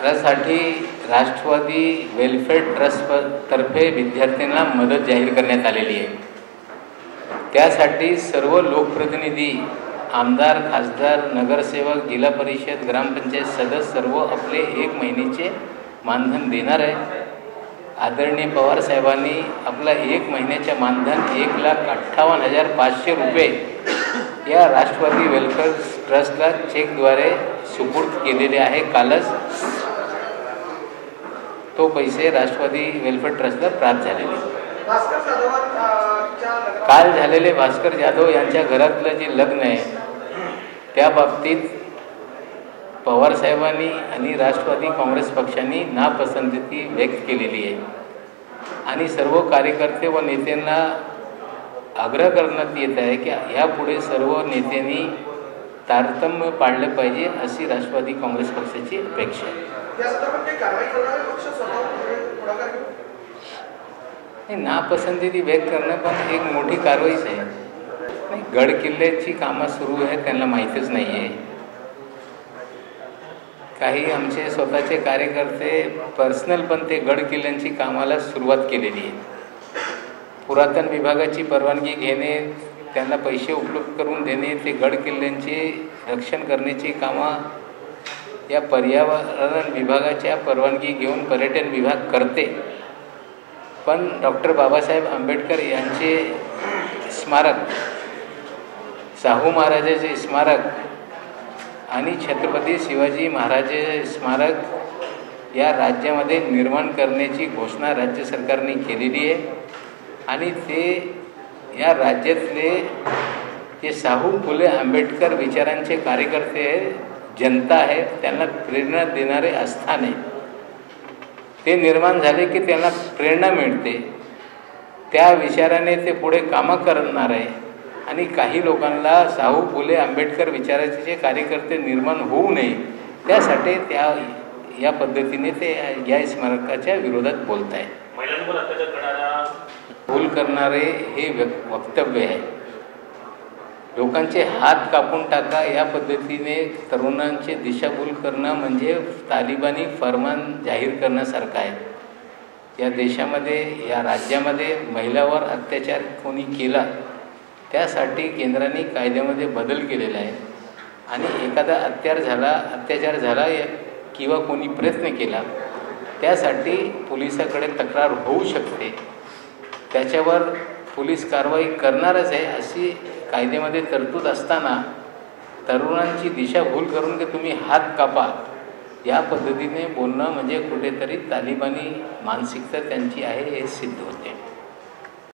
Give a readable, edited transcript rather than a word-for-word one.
त्यासाठी Rashtrawadi welfare trust तर्फे विद्यार्थ्यांना मदत जाहीर करण्यात आलेली आहे। त्यासाठी सर्व लोकप्रतिनिधी, आमदार, खासदार, नगरसेवक, जिल्हा परिषद, ग्रामपंचायत सदस्य सर्व आपले 1 महिन्याचे मानधन देणार आहे। आदरणीय पवार साहेबांनी आपला 1 महिन्याचे मानधन 1,58,500 रुपये या राष्ट्रवादी वेलफेअर ट्रस्टला चेकद्वारे सुपूर्द केलेले आहे। कालच तो पैसे राष्ट्रवादी वेलफेअर ट्रस्टला प्राप्त झालेले। काल झालेले भास्कर जाधव यांच्या घरातलं जे लग्न आहे त्या बाबतीत पवार साहेबांनी आणि राष्ट्रवादी काँग्रेस पक्षाने नापसंती व्यक्त केलेली आहे आणि सर्व कार्यकर्ते व नेत्यांना आग्रह करण्यात येत आहे की यापुढे सर्व नेत्यांनी तारतम्य पाळलं पाहिजे अशी राष्ट्रवादी काँग्रेस पक्षाची अपेक्षा आहे। नापसंती व्यक्त करणं पण एक मोठी कारवाईच आहे। नाही, गड किल्ल्याची कामं सुरू आहे त्यांना माहीतच नाही आहे। काही आमचे स्वतःचे कार्यकर्ते पर्सनल पण ते गड किल्ल्यांची कामाला सुरुवात केलेली आहे। पुरातन विभागाची परवानगी घेणे, त्यांना पैसे उपलब्ध करून देणे, ते गड किल्ल्यांचे रक्षण करण्याची कामं या पर्यावरण विभागाच्या परवानगी घेऊन पर्यटन विभाग करते। पण डॉक्टर बाबासाहेब आंबेडकर यांचे स्मारक, शाहू महाराजांचे स्मारक आणि छत्रपती शिवाजी महाराजांचे स्मारक या राज्यामध्ये निर्माण करण्याची घोषणा राज्य सरकारने केलेली आहे आणि ते या राज्यातले जे शाहू फुले आंबेडकर विचारांचे कार्यकर्ते जनता आहे त्यांना प्रेरणा देणारे आस्थान आहे। ते निर्माण झाले की त्यांना प्रेरणा मिळते, त्या विचाराने ते पुढे कामं करणार आहे आणि काही लोकांना शाहू फुले आंबेडकर विचाराचे कार्यकर्ते निर्माण होऊ नये त्यासाठी या पद्धतीने ते या स्मारकाच्या विरोधात बोलत आहेत। भूल करणारे हे वक्तव्य आहे। लोकांचे हात कापून टाका या पद्धतीने तरुणांचे दिशाभूल करणं म्हणजे तालिबानी फरमान जाहीर करण्यासारखं आहे। या देशामध्ये, या राज्यामध्ये महिलांवर अत्याचार कोणी केला त्यासाठी केंद्राने कायद्यामध्ये बदल केलेला आहे आणि एखादा अत्याचार झाला किंवा कोणी प्रयत्न केला त्यासाठी पोलिसाकडे तक्रार होऊ शकते, त्याच्यावर पोलीस कारवाई करणारच आहे अशी कायद्यामध्ये तरतूद असताना तरुणांची दिशाभूल करून की तुम्ही हात कापा या पद्धतीने बोलणं म्हणजे कुठेतरी तालिबानी मानसिकता त्यांची आहे हे सिद्ध होते।